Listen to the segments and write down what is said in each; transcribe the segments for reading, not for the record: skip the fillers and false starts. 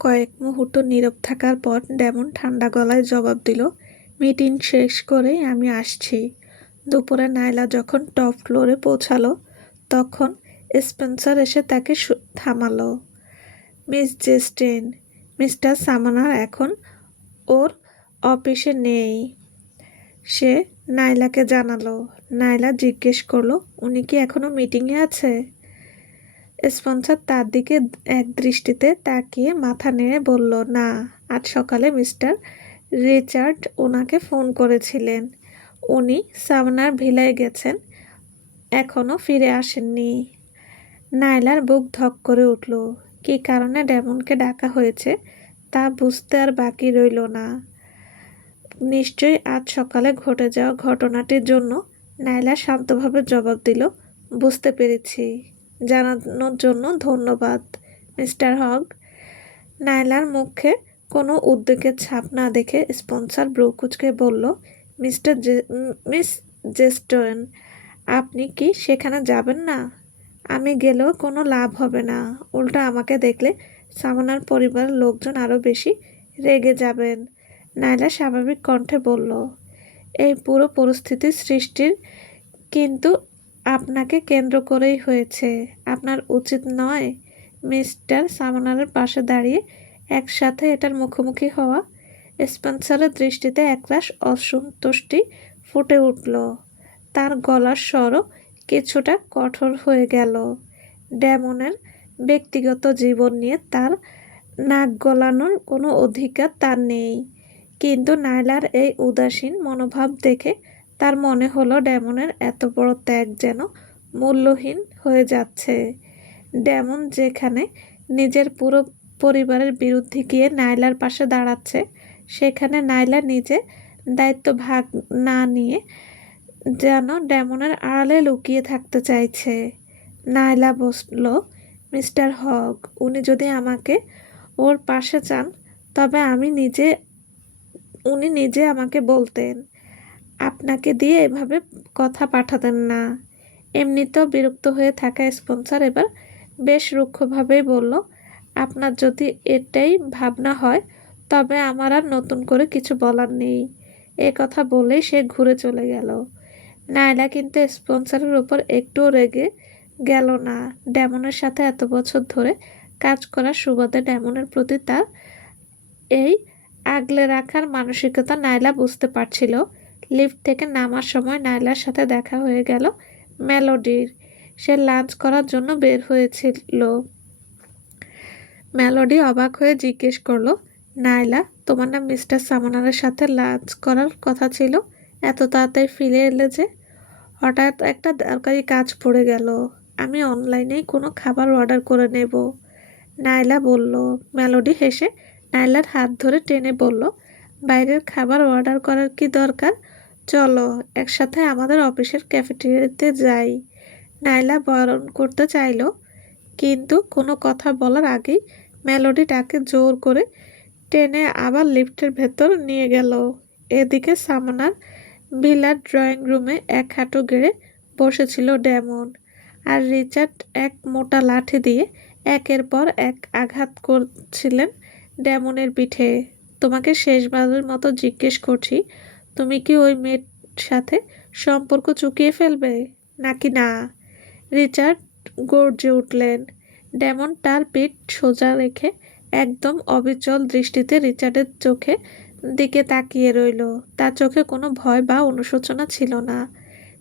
কয়েক মুহূর্ত নীরব থাকার পর ডেমন ঠান্ডা গলায় জবাব দিল, মিটিং শেষ করেই আমি আসছি। দুপুরে নাইলা যখন টপ ফ্লোরে পৌঁছালো তখন স্পেন্সার এসে তাকে থামালো। মিস জেস্টেন, মিস্টার সামানার এখন ওর অফিসে নেই, সে নাইলাকে জানালো। নাইলা জিজ্ঞেস করলো, উনি কি এখনো মিটিংয়ে আছে? স্পন্সর তার দিকে এক দৃষ্টিতে তাকিয়ে মাথা নেড়ে বলল, না, আজ সকালে মিস্টার রিচার্ড ওনাকে ফোন করেছিলেন। উনি সামনার ভিলায় গেছেন, এখনো ফিরে আসেননি। নাইলার বুক ধক করে উঠল। কী কারণে ডেমনকে ডাকা হয়েছে তা বুঝতে আর বাকি রইল না। নিশ্চয়ই আজ সকালে ঘটে যাওয়া ঘটনাটির জন্য। নাইলা শান্তভাবে জবাব দিল, বুঝতে পেরেছি, জানানোর জন্য ধন্যবাদ মিস্টার হগ। নাইলার মুখে কোনো উদ্বেগের ছাপ না দেখে স্পন্সর ব্রু কুঁচকে বলল, মিস জেস্টন, আপনি কি সেখানে যাবেন না? আমি গেলেও কোনো লাভ হবে না, উল্টো আমাকে দেখলে সামানার পরিবারের লোকজন আরও বেশি রেগে যাবেন। নাইলা স্বাভাবিক কণ্ঠে বলল, এই পুরো পরিস্থিতির সৃষ্টির কিন্তু আপনাকে কেন্দ্র করেই হয়েছে। আপনার উচিত নয় মিস্টার সামানারের পাশে দাঁড়িয়ে একসাথে এটার মুখোমুখি হওয়া। স্পেন্সারের দৃষ্টিতে একরাশ অসন্তুষ্টি ফুটে উঠল। তার গলার স্বরও কিছুটা কঠোর হয়ে গেল। ডেমনের ব্যক্তিগত জীবন নিয়ে তার নাক গলানোর কোনো অধিকার তার নেই। কিন্তু নাইলার এই উদাসীন মনোভাব দেখে তার মনে হলো ডেমনের এত বড় ত্যাগ যেন মূল্যহীন হয়ে যাচ্ছে। ডেমন যেখানে নিজের পুরো পরিবারের বিরুদ্ধে গিয়ে নাইলার পাশে দাঁড়াচ্ছে, সেখানে নাইলা নিজে দায়িত্ব ভাগ না নিয়ে যেন ডেমনের আড়ালে লুকিয়ে থাকতে চাইছে। নাইলা বলল, মিস্টার হগ, উনি যদি আমাকে ওর পাশে চান তবে উনি নিজে আমাকে বলতেন, আপনাকে দিয়ে এভাবে কথা পাঠাতেন না। এমনিতেও বিরক্ত হয়ে থাকা স্পন্সর এবার বেশ রুক্ষভাবেই বলল, আপনার যদি এটাই ভাবনা হয় তবে আমার আর নতুন করে কিছু বলার নেই। এ কথা বলেই সে ঘুরে চলে গেল। নাইলা কিন্তু স্পন্সরের উপর একটুও রেগে গেল না। ডেমনের সাথে এত বছর ধরে কাজ করার সুবাদে ডেমনের প্রতি তার এই আগলে রাখার মানসিকতা নাইলা বুঝতে পারছিল। লিফট থেকে নামার সময় নাইলার সাথে দেখা হয়ে গেল মেলোডির। সে লাঞ্চ করার জন্য বের হয়েছিল। মেলোডি অবাক হয়ে জিজ্ঞেস করলো, নাইলা, তোমার না মিস্টার সামানারের সাথে লাঞ্চ করার কথা ছিল? এত তাড়াতাড়ি ফিরে এলে যে? হঠাৎ একটা দরকারি কাজ পড়ে গেল, আমি অনলাইনেই কোনো খাবার অর্ডার করে নেব, নাইলা বলল। মেলোডি হেসে নাইলার হাত ধরে টেনে বলল, বাইরের খাবার অর্ডার করার কি দরকার? চলো একসাথে আমাদের অফিসের ক্যাফেটেরিয়াতে যাই। নাইলা বারণ করতে চাইল, কিন্তু কোনো কথা বলার আগেই মেলোডি তাকে জোর করে টেনে আবার লিফটের ভেতর নিয়ে গেল। এদিকে সামনার ভিলার ড্রয়িং রুমে এক হাঁটু গেড়ে বসেছিল ডেমন, আর রিচার্ড এক মোটা লাঠি দিয়ে একের পর এক আঘাত করছিলেন ডেমনের পিঠে। তোমাকে শেষবারের মতো জিজ্ঞেস করছি, তুমি কি ওই মেয়ের সাথে সম্পর্ক চুকিয়ে ফেলবে নাকি না? রিচার্ড গর্জে উঠলেন। ডেমন তার পিঠ সোজা রেখে একদম অবিচল দৃষ্টিতে রিচার্ডের চোখে দিকে তাকিয়ে রইল। তার চোখে কোনো ভয় বা অনুশোচনা ছিল না।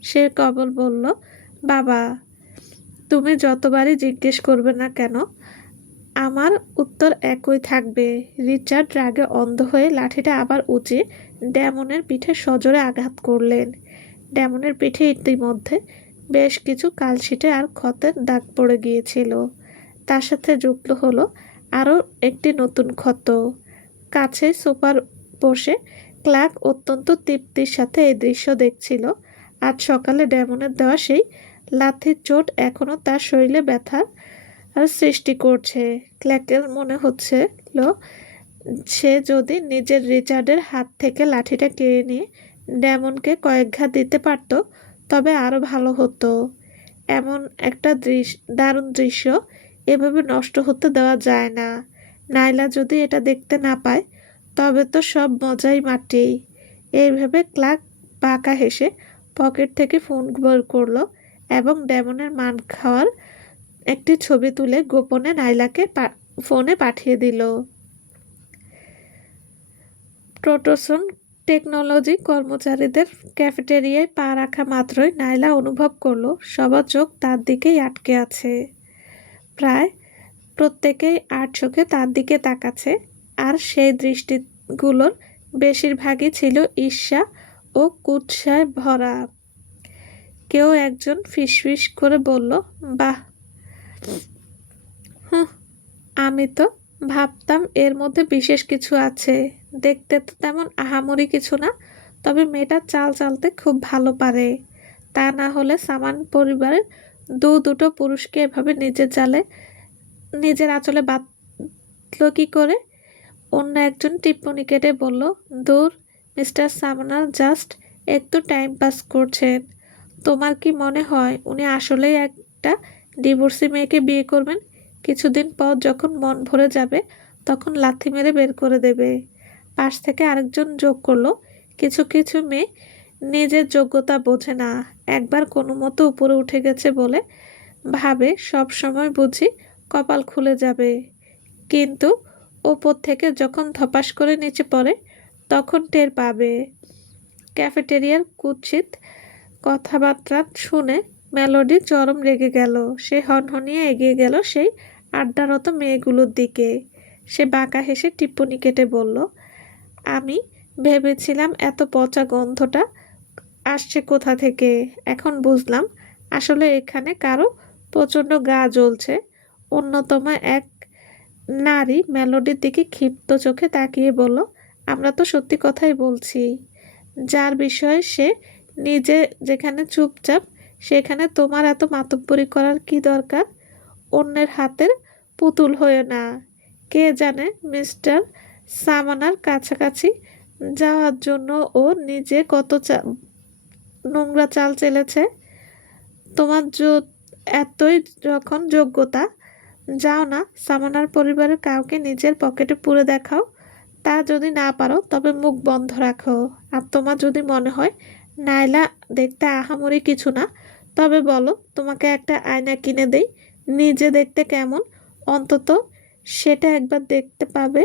সে কেবল বলল, বাবা, তুমি যতবারই জিজ্ঞেস করবে না কেন আমার উত্তর একই থাকবে। রিচার্ড রাগে অন্ধ হয়ে লাঠিটা আবার উঁচিয়ে ডেমনের পিঠে সজোরে আঘাত করলেন। ডেমনের পিঠে ইতিমধ্যে বেশ কিছু কালশিটে আর ক্ষতের দাগ পড়ে গিয়েছিল। তার সাথে যুক্ত হলো আরও একটি নতুন ক্ষত। কাছে সোফার বসে ক্লার্ক অত্যন্ত তৃপ্তির সাথে এই দৃশ্য দেখছিল। আজ সকালে ডেমনের দেওয়া সেই লাথির চোট এখনও তার শরীরে ব্যথার সৃষ্টি করছে। ক্লার্কের মনে হচ্ছিল, সে যদি নিজের রিচার্ডের হাত থেকে লাঠিটা কেড়ে নিয়ে ডেমনকে কয়েক ঘা দিতে পারত তবে আরও ভালো হতো। এমন একটা দারুণ দৃশ্য এভাবে নষ্ট হতে দেওয়া যায় না। নাইলা যদি এটা দেখতে না পায় তবে তো সব মজাই মাটি। এই ভেবে ক্লার্ক বাঁকা হেসে পকেট থেকে ফোন বের করলো এবং ডেমনের মান খাওয়ার একটি ছবি তুলে গোপনে নাইলাকে ফোনে পাঠিয়ে দিল। প্রোটোসন টেকনোলজি কর্মচারীদের ক্যাফেটেরিয়ায় পা রাখা মাত্রই নাইলা অনুভব করলো সবার চোখ তার দিকেই আটকে আছে। প্রায় প্রত্যেকেই আর চোখে তার দিকে তাকাচ্ছে, আর সেই দৃষ্টিগুলোর বেশিরভাগই ছিল ঈর্ষা ও কুৎসায় ভরা। কেউ একজন ফিসফিস করে বলল, বাহ, হুঁ, আমি তো ভাবতাম এর মধ্যে বিশেষ কিছু আছে। দেখতে তো তেমন আহামরি কিছু না, তবে মেয়েটা চাল চালতে খুব ভালো পারে। তা না হলে সামান পরিবারের দুটো পুরুষকে এভাবে নিজের আঁচলে বাঁধল কি করে? অন্য একজন টিপ্পনি কেটে বলল, দূর, মিস্টার সামনার জাস্ট একটু টাইম পাস করছেন। তোমার কি মনে হয় উনি আসলেই একটা ডিভোর্সি মেয়েকে বিয়ে করবেন? কিছুদিন পর যখন মন ভরে যাবে তখন লাথি মেরে বের করে দেবে। পাশ থেকে আরেকজন যোগ করলো, কিছু কিছু মেয়ে নিজের যোগ্যতা বোঝে না, একবার কোনো মতো উপরে উঠে গেছে বলে ভাবে সব সময় বুঝি কপাল খুলে যাবে, কিন্তু ওপর থেকে যখন ধপাস করে নিচে পড়ে তখন টের পাবে। ক্যাফেটেরিয়ার কুৎসিত কথাবার্তা শুনে মেলোডি চরম রেগে গেল। সে হনহনিয়ে এগিয়ে গেল সেই আড্ডারত মেয়েগুলোর দিকে। সে বাঁকা হেসে টিপ্পনি কেটে বলল, আমি ভেবেছিলাম এত পচা গন্ধটা আসছে কোথা থেকে। এখন বুঝলাম আসলে এখানে কারো প্রচণ্ড গা জ্বলছে। অন্যতম এক নারী মেলোডির দিকে ক্ষিপ্ত চোখে তাকিয়ে বলল, আমরা তো সত্যি কথাই বলছি। যার বিষয়ে সে নিজে যেখানে চুপচাপ, সেখানে তোমার এত মাতব্বরি করার কি দরকার? অন্যের হাতের পুতুল হয়ে না। কে জানে মিস্টার সামানার কাছাকাছি যাওয়ার জন্য ও নিজে কত নোংরা চাল চেলেছে। তোমার এতই যখন যোগ্যতা, যাও না সামানার পরিবারের কাউকে নিজের পকেটে পুরে দেখাও। তা যদি না পারো তবে মুখ বন্ধ রাখো। আর তোমার যদি মনে হয় নাইলা দেখতে আহামরি কিছু না, তবে বলো তোমাকে একটা আয়না কিনে দেই, নিজে দেখতে কেমন, অন্তত সেটা একবার দেখতে পাবে।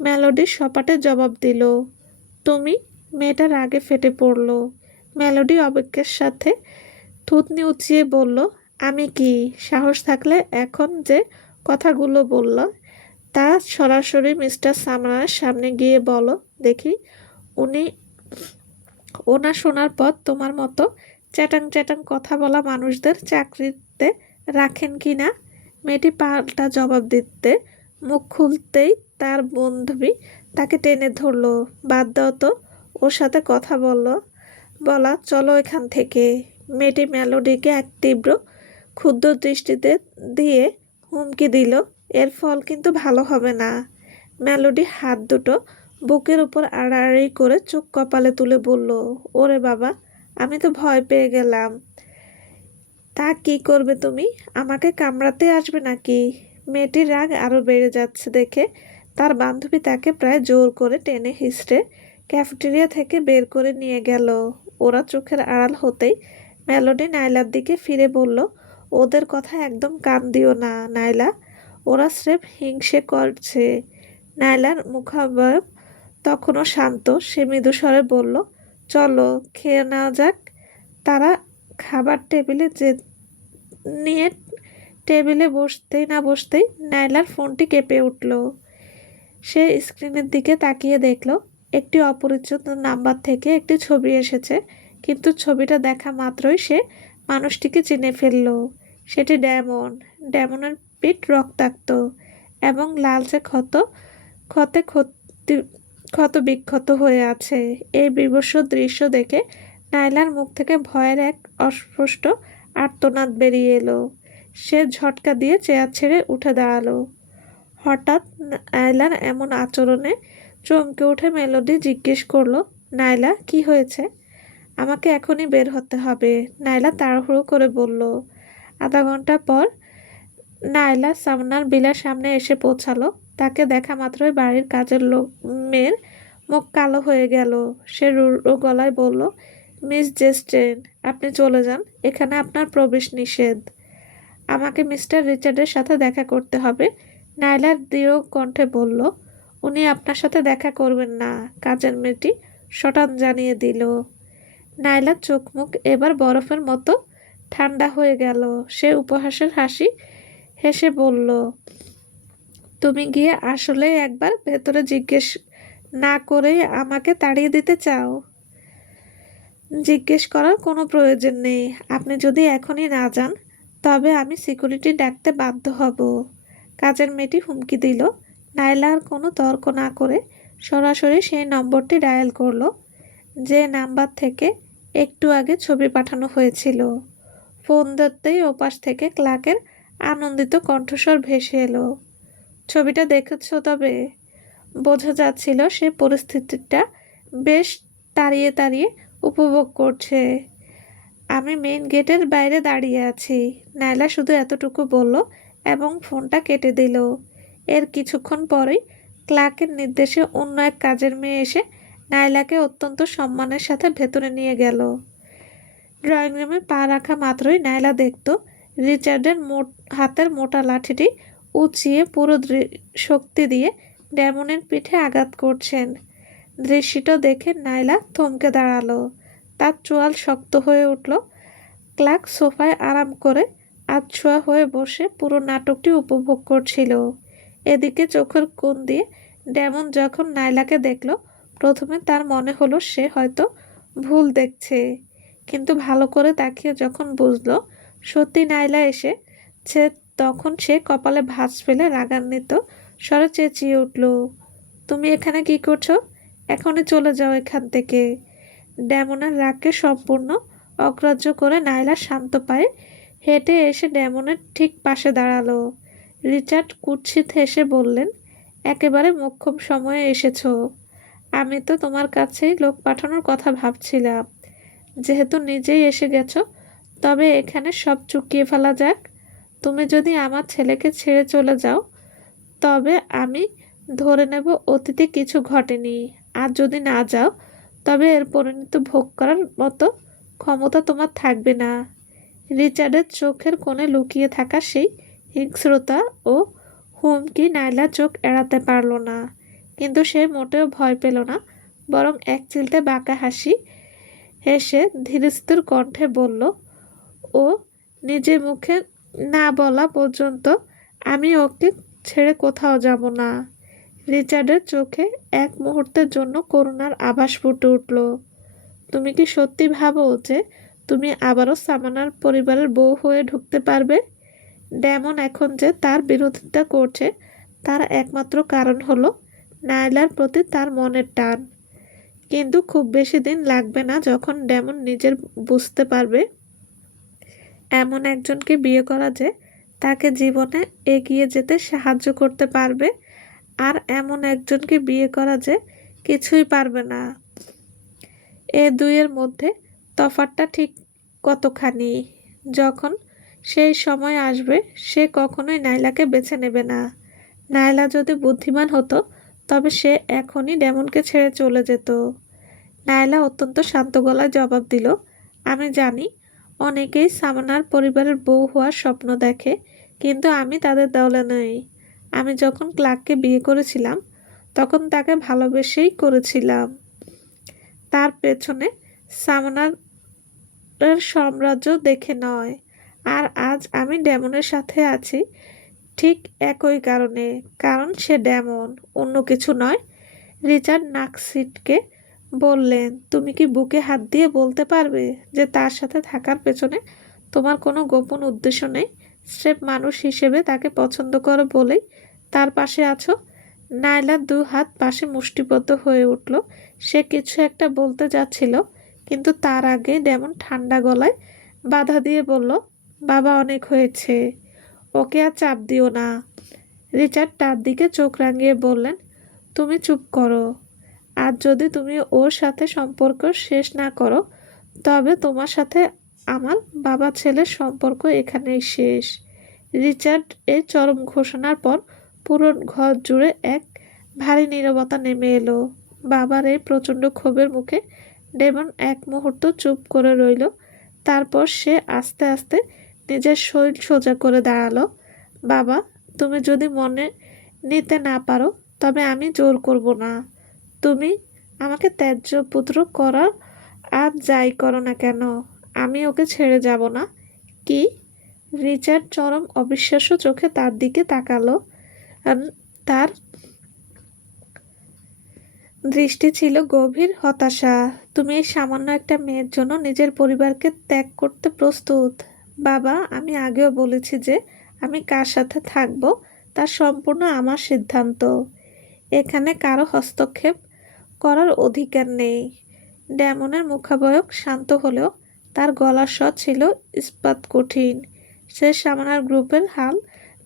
মেলোডি সপাটে জবাব দিল, তুমি? মেয়েটার রাগে ফেটে পড়ল। মেলোডি অবজ্ঞার সাথে থুতনি উঁচিয়ে বলল, আমি কি? সাহস থাকলে এখন যে কথাগুলো বলল তা সরাসরি মিস্টার সামনার সামনে গিয়ে বলো দেখি। উনি ওনা শোনার পর তোমার মতো চ্যাটাং চ্যাটাং কথা বলা মানুষদের চাকরিতে রাখেন কি না? মেয়েটি পাল্টা জবাব দিতে মুখ খুলতেই তার বান্ধবী তাকে টেনে ধরলো, বাদ দাও তো, ওর সাথে কথা বলা, চলো এখান থেকে। মেয়েটি মেলোডিকে এক তীব্র ক্ষুদ্র দৃষ্টিতে দিয়ে হুমকি দিল, এর ফল কিন্তু ভালো হবে না। মেলোডি হাত দুটো বুকের উপর আড়াআড়ি করে চোখ কপালে তুলে বলল, ওরে বাবা, আমি তো ভয় পেয়ে গেলাম। তা কি করবে তুমি? আমাকে কামড়াতে আসবে নাকি? মেয়েটির রাগ আরও বেড়ে যাচ্ছে দেখে তার বান্ধবী তাকে প্রায় জোর করে টেনে হিঁচড়ে ক্যাফেটেরিয়া থেকে বের করে নিয়ে গেল। ওরা চোখের আড়াল হতেই মেলোডি নাইলার দিকে ফিরে বলল, ওদের কথা একদম কান দিও না নাইলা, ওরা স্রেফ হিংসে করছে। নাইলার মুখাবয়ব তখনও শান্ত। সে মৃদু স্বরে বলল, চলো খেয়ে নেওয়া যাক। তারা খাবার নিয়ে টেবিলে বসতেই না বসতেই নাইলার ফোনটি কেঁপে উঠল। সে স্ক্রিনের দিকে তাকিয়ে দেখল একটি অপরিচিত নাম্বার থেকে একটি ছবি এসেছে, কিন্তু ছবিটা দেখা মাত্রই সে মানুষটিকে চিনে ফেলল। সেটি ডেমনের পিঠ রক্তাক্ত এবং লালচে ক্ষত বিক্ষত হয়ে আছে। এই বিভৎস দৃশ্য দেখে নাইলার মুখ থেকে ভয়ের এক অস্পষ্ট আর্তনাদ বেরিয়ে এলো। সে ঝটকা দিয়ে চেয়ার ছেড়ে উঠে দাঁড়ালো। হঠাৎ নাইলার এমন আচরণে চমকে উঠে মেলোডি জিজ্ঞেস করলো, নাইলা, কি হয়েছে? আমাকে এখনই বের হতে হবে, নাইলা তাড়াহুড়ো করে বলল। আধা ঘন্টা পর নাইলা সামনার বিলার সামনে এসে পৌঁছালো। তাকে দেখা মাত্রই বাড়ির কাজের মেয়ের মুখ কালো হয়ে গেল। সে রুড়ো গলায় বলল, মিস জেস্টেন, আপনি চলে যান, এখানে আপনার প্রবেশ নিষেধ। আমাকে মিস্টার রিচার্ডের সাথে দেখা করতে হবে, নাইলার দৃঢ় কণ্ঠে বলল। উনি আপনার সাথে দেখা করবেন না, কাজের মেয়েটি শটান জানিয়ে দিল। নাইলার চোখ মুখ এবার বরফের মতো ঠান্ডা হয়ে গেল। সে উপহাসের হাসি হেসে বলল, তুমি গিয়ে আসলে একবার ভেতরে জিজ্ঞেস না করেই আমাকে তাড়িয়ে দিতে চাও? জিজ্ঞেস করার কোনো প্রয়োজন নেই। আপনি যদি এখনই না যান তবে আমি সিকিউরিটি ডাকতে বাধ্য হব, কাজের মেয়েটি হুমকি দিল। নাইলা আর কোনো তর্ক না করে সরাসরি সেই নম্বরটি ডায়াল করলো, যে নাম্বার থেকে একটু আগে ছবি পাঠানো হয়েছিল। ফোন ধরতেই ওপাশ থেকে ক্লার্কের আনন্দিত কণ্ঠস্বর ভেসে এলো, ছবিটা দেখেছ? তবে বোঝা যাচ্ছিল সে পরিস্থিতিটা বেশ তাড়িয়ে তাড়িয়ে উপভোগ করছে। আমি মেইন গেটের বাইরে দাঁড়িয়ে আছি, নাইলা শুধু এতটুকু বলল এবং ফোনটা কেটে দিল। এর কিছুক্ষণ পরেই ক্লার্কের নির্দেশে অন্য এক কাজের মেয়ে এসে নাইলাকে অত্যন্ত সম্মানের সাথে ভেতরে নিয়ে গেল। ড্রয়িং রুমে পা রাখা মাত্রই নাইলা দেখত রিচার্ডের হাতের মোটা লাঠিটি উঁচিয়ে পুরো শক্তি দিয়ে ডেমনের পিঠে আঘাত করছেন। দৃশ্যটা দেখে নাইলা থমকে দাঁড়ালো, তার চোয়াল শক্ত হয়ে উঠল। ক্লার্ক সোফায় আরাম করে আধশোয়া হয়ে বসে পুরো নাটকটি উপভোগ করছিল। এদিকে চোখের কোণ দিয়ে ডেমন যখন নাইলাকে দেখল, প্রথমে তার মনে হলো সে হয়তো ভুল দেখছে, কিন্তু ভালো করে তাকিয়ে যখন বুঝলো সত্যি নাইলা এসেছে, তখন সে কপালে ভাঁজ ফেলে রাগান্বিত স্বরে চেঁচিয়ে উঠল, তুমি এখানে কি করছো? এখনই চলে যাও এখান থেকে। ডেমনের রাগকে সম্পূর্ণ অগ্রাহ্য করে নাইলা শান্ত পায়ে হেঁটে এসে ডেমনের ঠিক পাশে দাঁড়ালো। রিচার্ড কুৎসিত হেসে বললেন, একেবারে মোক্ষম সময়ে এসেছো। আমি তো তোমার কাছেই লোক পাঠানোর কথা ভাবছিলাম। যেহেতু নিজেই এসে গেছো, তবে এখানে সব চুকিয়ে ফেলা যাক। তুমি যদি আমার ছেলেকে ছেড়ে চলে যাও তবে আমি ধরে নেব অতীতে কিছু ঘটেনি, আর যদি না যাও তবে এর পরিণতি ভোগ করার মতো ক্ষমতা তোমার থাকবে না। রিচার্ডের চোখের কোণে লুকিয়ে থাকা সেই হিংস্রতা ও হুমকি নাইলা চোখ এড়াতে পারল না, কিন্তু সে মোটেও ভয় পেল না, বরং এক চিলতে বাঁকা হাসি হেসে ধীরস্থির কণ্ঠে বলল, ও নিজের মুখে না বলা পর্যন্ত আমি ওকে ছেড়ে কোথাও যাব না। রিচার্ডের চোখে এক মুহূর্তের জন্য করুণার আভাস ফুটে উঠল। তুমি কি সত্যি ভাবো যে তুমি আবারও সামানার পরিবারের বউ হয়ে ঢুকতে পারবে? ডেমন এখন যে তার বিরোধিতা করছে তার একমাত্র কারণ হলো নায়লার প্রতি তার মনের টান। কিন্তু খুব বেশি দিন লাগবে না যখন ডেমন নিজের বুঝতে পারবে এমন একজনকে বিয়ে করা যে তাকে জীবনে এগিয়ে যেতে সাহায্য করতে পারবে, আর এমন একজনকে বিয়ে করা যে কিছুই পারবে না। এ দুইয়ের মধ্যে তফাৎটা ঠিক কতখানি। যখন সেই সময় আসবে সে কখনোই নাইলাকে বেছে নেবে না। নাইলা যদি বুদ্ধিমান হতো তবে সে এখনই ডেমনকে ছেড়ে চলে যেত। নাইলা অত্যন্ত শান্ত গলায় জবাব দিল, আমি জানি অনেকেই সামানার পরিবারের বউ হওয়ার স্বপ্ন দেখে, কিন্তু আমি তাদের দলে নই। আমি যখন ক্লার্ককে বিয়ে করেছিলাম তখন তাকে ভালোবেসেই করেছিলাম। তার পেছনে সামানার সাম্রাজ্য দেখে নয়। আর আজ আমি ডেমনের সাথে আছি ঠিক একই কারণে, কারণ সে ডেমন, অন্য কিছু নয়। রিচার্ড নাক সিটকে বললেন, তুমি কি বুকে হাত দিয়ে বলতে পারবে যে তার সাথে থাকার পেছনে তোমার কোনো গোপন উদ্দেশ্য নেই? স্রেফ মানুষ হিসেবে তাকে পছন্দ করো বলেই তার পাশে আছো? নায়লার দু হাত পাশে মুষ্টিবদ্ধ হয়ে উঠল। সে কিছু একটা বলতে যাচ্ছিল, কিন্তু তার আগে ডেমন ঠান্ডা গলায় বাধা দিয়ে বলল, বাবা অনেক হয়েছে, ওকে আর চাপ দিও না। রিচার্ড তার দিকে চোখ রাঙিয়ে বললেন, তুমি চুপ করো। আর যদি তুমি ওর সাথে সম্পর্ক শেষ না করো তবে তোমার সাথে আমার বাবা ছেলের সম্পর্ক এখানেই শেষ। রিচার্ড এই চরম ঘোষণার পর পুরো ঘর জুড়ে এক ভারী নীরবতা নেমে এলো। বাবার এই প্রচণ্ড ক্ষোভের মুখে ডেমন এক মুহূর্ত চুপ করে রইল। তারপর সে আস্তে আস্তে নিজের শরীর সোজা করে দাঁড়ালো। বাবা, তুমি যদি মনে নিতে না পারো তবে আমি জোর করব না। তুমি আমাকে ত্যায্য পুত্র করার আর যাই করো না কেন, আমি ওকে ছেড়ে যাব না। কি? রিচার্ড চরম অবিশ্বাস্য চোখে তার দিকে তাকালো। তার দৃষ্টি ছিল গভীর হতাশা। তুমি এই সামান্য একটা মেয়ের জন্য নিজের পরিবারকে ত্যাগ করতে প্রস্তুত? বাবা, আমি আগেও বলেছি যে আমি কার সাথে থাকবো তা সম্পূর্ণ আমার সিদ্ধান্ত। এখানে কারো হস্তক্ষেপ করার অধিকার নেই। ডেমনের মুখাবয়ব শান্ত হলেও তার গলার স্বর ছিল ইস্পাত কঠিন। সে সামানার গ্রুপের হাল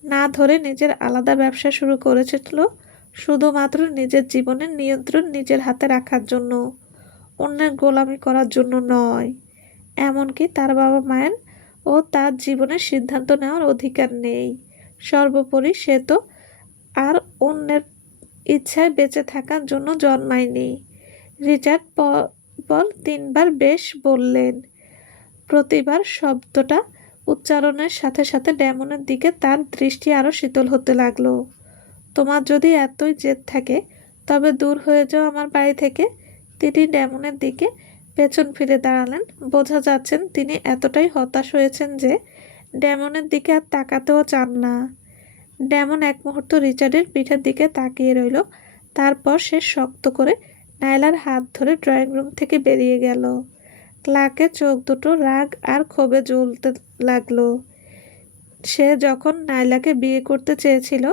না ধরে নিজের আলাদা ব্যবসা শুরু করেছিল শুধুমাত্র নিজের জীবনের নিয়ন্ত্রণ নিজের হাতে রাখার জন্য, অন্যের গোলামি করার জন্য নয়। এমনকি তার বাবা মায়ের ও তার জীবনের সিদ্ধান্ত নেওয়ার অধিকার নেই। সর্বোপরি সে তো আর অন্যের ইচ্ছায় বেঁচে থাকার জন্য জন্মায়নি। রিচার্ড পর 3 বার বেশ বললেন। প্রতিবার শব্দটা উচ্চারণের সাথে সাথে ডেমনের দিকে তার দৃষ্টি আরও শীতল হতে লাগলো। তোমার যদি এতই জেদ থাকে তবে দূর হয়ে যাও আমার বাড়ি থেকে। তিনি ডেমনের দিকে পেছন ফিরে দাঁড়ালেন। বোঝা যাচ্ছেন তিনি এতটাই হতাশ হয়েছেন যে ডেমনের দিকে আর তাকাতেও চান না। ডেমন এক মুহূর্ত রিচার্ডের পিঠের দিকে তাকিয়ে রইল। তারপর সে শক্ত করে নায়লার হাত ধরে ড্রয়িং রুম থেকে বেরিয়ে গেল। ক্লার্কের চোখ দুটো রাগ আর ক্ষোভে জ্বলতে লাগলো। সে যখন নায়লাকে বিয়ে করতে চেয়েছিল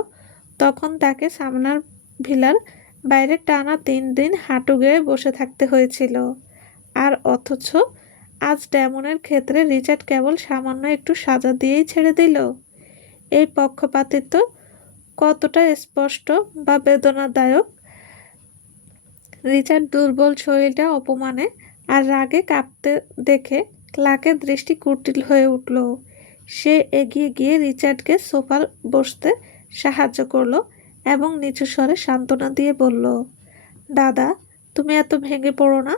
তখন তাকে সামনার ভিলার বাইরে টানা 3 দিন হাঁটু গেড়ে বসে থাকতে হয়েছিল। আর অথচ আজ ডেমনের ক্ষেত্রে রিচার্ড কেবল সামান্য একটু সাজা দিয়েই ছেড়ে দিল। এই পক্ষপাতিত্ব কতটা স্পষ্ট বা বেদনাদায়ক! রিচার্ড দুর্বল শরীরটা অপমানে আর রাগে কাঁপতে দেখে ক্লার্কের দৃষ্টি কুটিল হয়ে উঠল। সে এগিয়ে গিয়ে রিচার্ডকে সোফার বসতে সাহায্য করলো এবং নিচু স্বরে সান্ত্বনা দিয়ে বলল, দাদা, তুমি এত ভেঙে পড়ো না।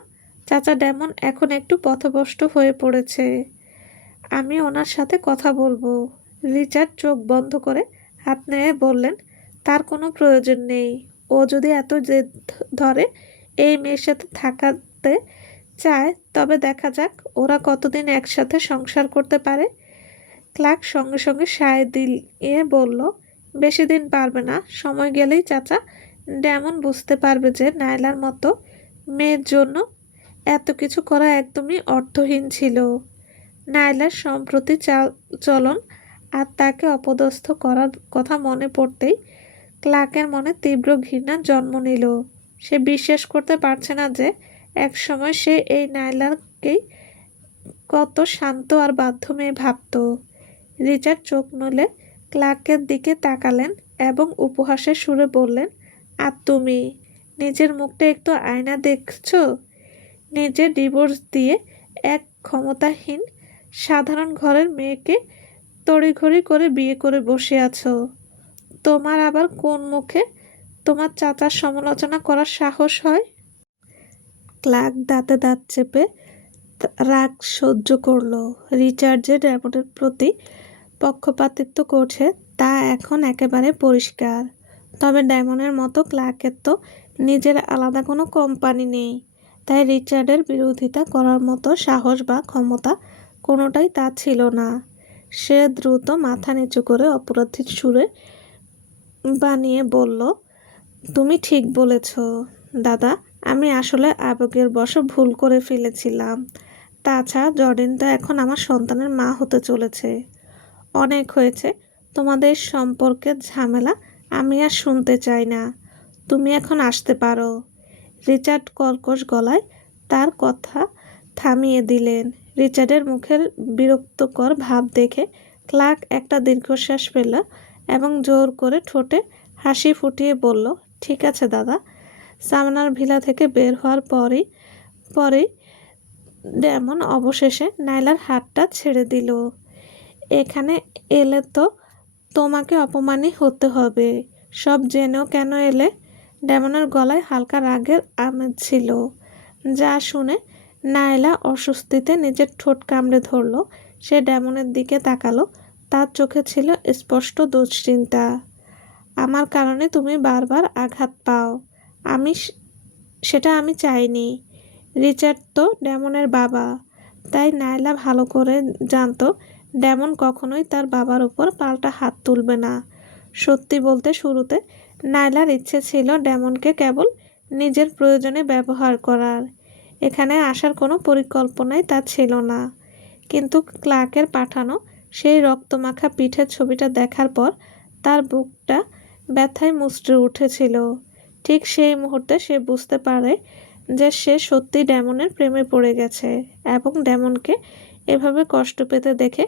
চাচা ডেমন এখন একটু পথভ্রষ্ট হয়ে পড়েছে। আমি ওনার সাথে কথা বলবো। রিচার্ড চোখ বন্ধ করে হাত নেড়ে বললেন, তার কোনো প্রয়োজন নেই। ও যদি এত জেদ ধরে এই মেয়ের সাথে থাকাতে চায় তবে দেখা যাক ওরা কতদিন একসাথে সংসার করতে পারে। ক্লার্ক সঙ্গে সঙ্গে সায় দিয়ে বলল, বেশি দিন পারবে না। সময় গেলেই চাচা ডেমন বুঝতে পারবে যে নায়লার মতো মেয়ের জন্য এত কিছু করা একদমই অর্থহীন ছিল। নায়লার সম্প্রতি চলন আর তাকে অপদস্থ করার কথা মনে পড়তেই ক্লার্কের মনে তীব্র ঘৃণার জন্ম নিল। সে বিশ্বাস করতে পারছে না যে একসময় সে এই নায়লাকেই কত শান্ত আর বাধ্য মেয়ে ভাবত। রিচার্ড চোখ মেলে ক্লার্কের দিকে তাকালেন এবং উপহাসের সুরে বললেন, আর তুমি নিজের মুখটা একটু আয়না দেখছ? নিজে ডিভোর্স দিয়ে এক ক্ষমতাহীন সাধারণ ঘরের মেয়েকে তড়িঘড়ি করে বিয়ে করে বসে আছো। তোমার আবার কোন মুখে তোমার চাচার সমালোচনা করার সাহস হয়? ক্লার্ক দাঁতে দাঁত চেপে রাগ সহ্য করল। রিচার্ড যে ডেমনের প্রতি পক্ষপাতিত্ব করছে তা এখন একেবারে পরিষ্কার। তবে ডেমনের মতো ক্লার্কের তো নিজের আলাদা কোনো কোম্পানি নেই, তাই রিচার্ডের বিরোধিতা করার মতো সাহস বা ক্ষমতা কোনোটাই তার ছিল না। সে দ্রুত মাথা নিচু করে অপরাধীর সুরে বানিয়ে বলল, তুমি ঠিক বলেছ দাদা, আমি আসলে আবেগের বশে ভুল করে ফেলেছিলাম। তাছাড়া জর্ডেন তো এখন আমার সন্তানের মা হতে চলেছে। অনেক হয়েছে তোমাদের সম্পর্কের ঝামেলা, আমি আর শুনতে চাই না। তুমি এখন আসতে পারো। রিচার্ড কর্কশ গলায় তার কথা থামিয়ে দিলেন। রিচার্ডের মুখের বিরক্তকর ভাব দেখে ক্লার্ক একটা দীর্ঘশ্বাস ফেলল এবং জোর করে ঠোঁটে হাসি ফুটিয়ে বলল, ঠিক আছে দাদা। সামনার ভিলা থেকে বের হওয়ার পরেই ডেমন অবশেষে নায়লার হাতটা ছেড়ে দিল। এখানে এলে তো তোমাকে অপমানী হতে হবে। সব জেনেও কেন এলে? ডেমনের গলায় হালকা রাগের আমেজ ছিল, যা শুনে নায়লা অস্বস্তিতে নিজের ঠোঁট কামড়ে ধরল। সে ডেমনের দিকে তাকালো, তার চোখে ছিল স্পষ্ট দুশ্চিন্তা। আমার কারণে তুমি বারবার আঘাত পাও, আমি সেটা আমি চাইনি। রিচার্ড তো ডেমনের বাবা, তাই নায়লা ভালো করে জানতো ডেমন কখনোই তার বাবার উপর পাল্টা হাত তুলবে না। সত্যি বলতে শুরুতে নায়লার ইচ্ছে ছিল ডেমনকে কেবল নিজের প্রয়োজনে ব্যবহার করার। এখানে আসার কোনো পরিকল্পনাই তার ছিল না। কিন্তু ক্লার্কের পাঠানো সেই রক্তমাখা পিঠের ছবিটা দেখার পর তার বুকটা ব্যথায় মুচড়ে উঠেছিল। ঠিক সেই মুহূর্তে সে বুঝতে পারে যে সে সত্যি ডেমনের প্রেমে পড়ে গেছে, এবং ডেমনকে এভাবে কষ্ট পেতে দেখে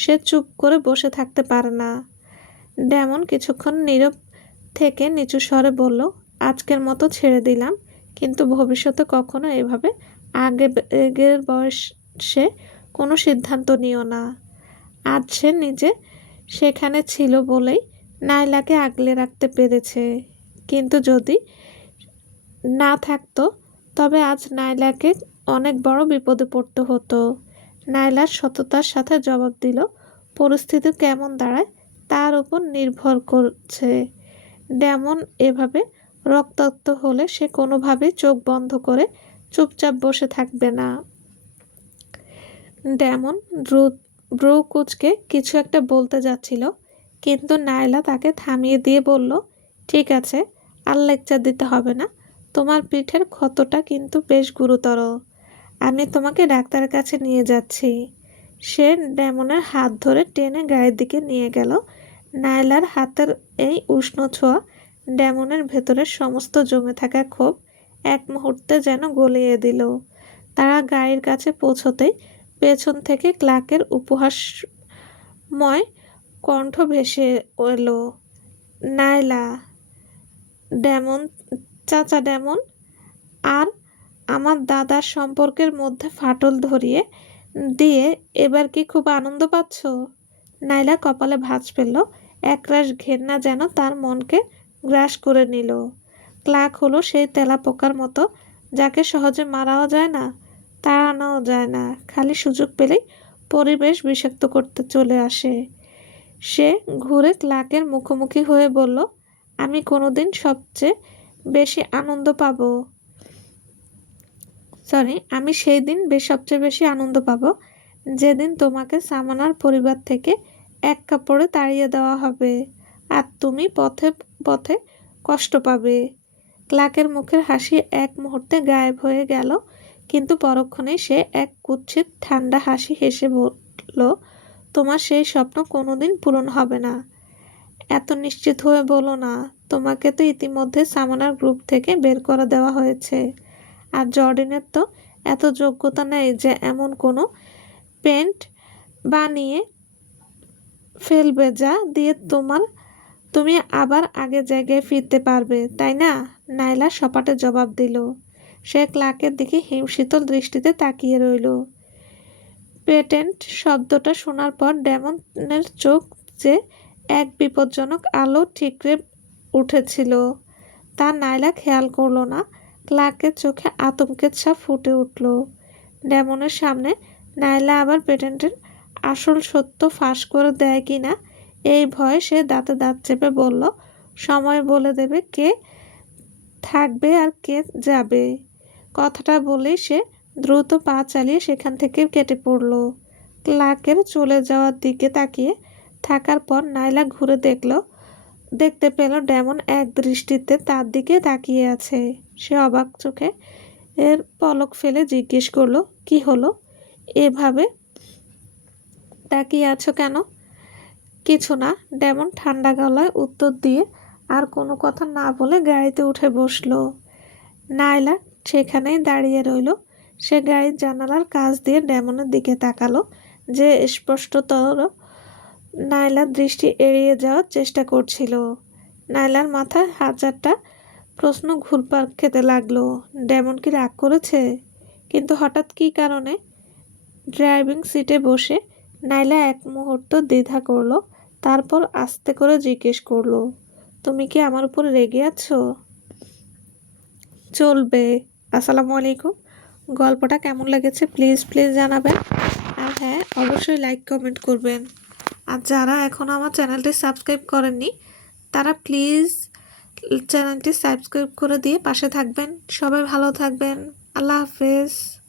সে চুপ করে বসে থাকতে পারে না। ডেমন কিছুক্ষণ নীরব থেকে নিচু স্বরে বলল, আজকের মতো ছেড়ে দিলাম, কিন্তু ভবিষ্যতে কখনো এভাবে আগের বয়সে কোনো সিদ্ধান্ত নিও না। আজ সে নিজে সেখানে ছিল বলেই নায়লাকে আগলে রাখতে পেরেছে, কিন্তু যদি না থাকতো তবে আজ নায়লাকে অনেক বড় বিপদে পড়তে হতো। নায়লার সততার সাথে জবাব দিল, পরিস্থিতি কেমন দাঁড়ায় তার উপর নির্ভর করছে। ডেমন এভাবে রক্তাক্ত হলে সে কোনোভাবেই চোখ বন্ধ করে চুপচাপ বসে থাকবে না। ডেমন ব্রু কুচকে কিছু একটা বলতে যাচ্ছিল, কিন্তু নায়লা তাকে থামিয়ে দিয়ে বলল, ঠিক আছে, আর লেকচার দিতে হবে না। তোমার পিঠের ক্ষতটা কিন্তু বেশ গুরুতর। আমি তোমাকে ডাক্তারের কাছে নিয়ে যাচ্ছি। সে ডেমনের হাত ধরে টেনে গায়ের দিকে নিয়ে গেল। নায়লার হাতের এই উষ্ণ ছোঁয়া ডেমনের ভেতরের সমস্ত জমে থাকা ক্ষোভ এক মুহূর্তে যেন গলিয়ে দিল। তারা গাড়ির কাছে পৌঁছতেই পেছন থেকে ক্লার্কের উপহাসময় কণ্ঠ ভেসে এলো, নায়লা, ডেমন চাচা ডেমন আর আমার দাদার সম্পর্কের মধ্যে ফাটল ধরিয়ে দিয়ে এবার কি খুব আনন্দ পাচ্ছ? নায়লা কপালে ভাঁজ ফেলল। একরাশ ঘেন্না যেন তার মনকে গ্রাস করে নিল। ক্লার্ক হলো সেই তেলাপোকার মতো, যাকে সহজে মারাও যায় না, তাড়ানোও যায় না, খালি সুযোগ পেলেই পরিবেশ বিষাক্ত করতে চলে আসে। সে ঘুরে ক্লার্কের মুখোমুখি হয়ে বলল, আমি কোনোদিন আমি সেই দিন সবচেয়ে বেশি আনন্দ পাবো যেদিন তোমাকে সামানার পরিবার থেকে এক কাপড়ে তাড়িয়ে দেওয়া হবে, আর তুমি পথে পথে কষ্ট পাবে। ক্লার্কের মুখের হাসি এক মুহূর্তে গায়েব হয়ে গেল, কিন্তু পরক্ষণেই সে এক কুৎসিত ঠান্ডা হাসি হেসে বলল, তোমার সেই স্বপ্ন কোনোদিন পূরণ হবে না। এত নিশ্চিত হয়ে বলো না, তোমাকে তো ইতিমধ্যে সামানার গ্রুপ থেকে বের করে দেওয়া হয়েছে, আর জর্ডিনের তো এত যোগ্যতা নেই যে এমন কোনো পেন্ট বানিয়ে ফেলবে যা দিয়ে তুমি আবার আগের জায়গায় ফিরতে পারবে, তাই না? নায়লা সপাটে জবাব দিল। সে ক্লার্কের দিকে হিমশীতল দৃষ্টিতে তাকিয়ে রইল। পেটেন্ট শব্দটা শোনার পর ডেমনের চোখ যে এক বিপজ্জনক আলো ঠিকরে উঠেছিল তা নায়লা খেয়াল করল না। ক্লার্কের চোখে আতঙ্কের ছাপ ফুটে উঠল। ডেমনের সামনে নায়লা আবার পেটেন্টের আসল সত্য ফাঁস করে দেয় কিনা এই ভয়ে সে দাঁতে দাঁত চেপে বলল, সময় বলে দেবে কে থাকবে আর কে যাবে। কথাটা বলেই সে দ্রুত পা চালিয়ে সেখান থেকে কেটে পড়ল। ক্লার্কের চলে যাওয়ার দিকে তাকিয়ে থাকার পর নায়লা ঘুরে দেখতে পেল ডেমন এক দৃষ্টিতে তার দিকে তাকিয়ে আছে। সে অবাক চোখে এর পলক ফেলে জিজ্ঞেস করলো, কি হলো, এভাবে তাকিয়ে আছো কেন? কিছু না, ডেমন ঠান্ডা গলায় উত্তর দিয়ে আর কোনো কথা না বলে গাড়িতে উঠে বসলো। নায়লা সেখানেই দাঁড়িয়ে রইল। সে গাড়ির জানালার কাছ দিয়ে ডেমনের দিকে তাকালো, যে স্পষ্টতর নায়লার দৃষ্টি এড়িয়ে যাওয়ার চেষ্টা করছিল। নায়লার মাথায় হাজারটা প্রশ্ন ঘুরপাক খেতে লাগলো। ডেমন কি রাগ করেছে? কিন্তু হঠাৎ কী কারণে? ড্রাইভিং সিটে বসে নায়লা এক মুহূর্ত দ্বিধা করলো, তারপর আস্তে করে জিজ্ঞেস করলো, তুমি কি আমার উপর রেগে আছো? চলবে। আসসালামু আলাইকুম। গল্পটা কেমন লেগেছে প্লিজ জানাবেন। আর হ্যাঁ, অবশ্যই লাইক কমেন্ট করবেন। আর যারা এখনও আমার চ্যানেলটি সাবস্ক্রাইব করেননি তারা প্লিজ চ্যানেলটি সাবস্ক্রাইব করে দিয়ে পাশে থাকবেন। সবাই ভালো থাকবেন। আল্লাহ হাফেজ।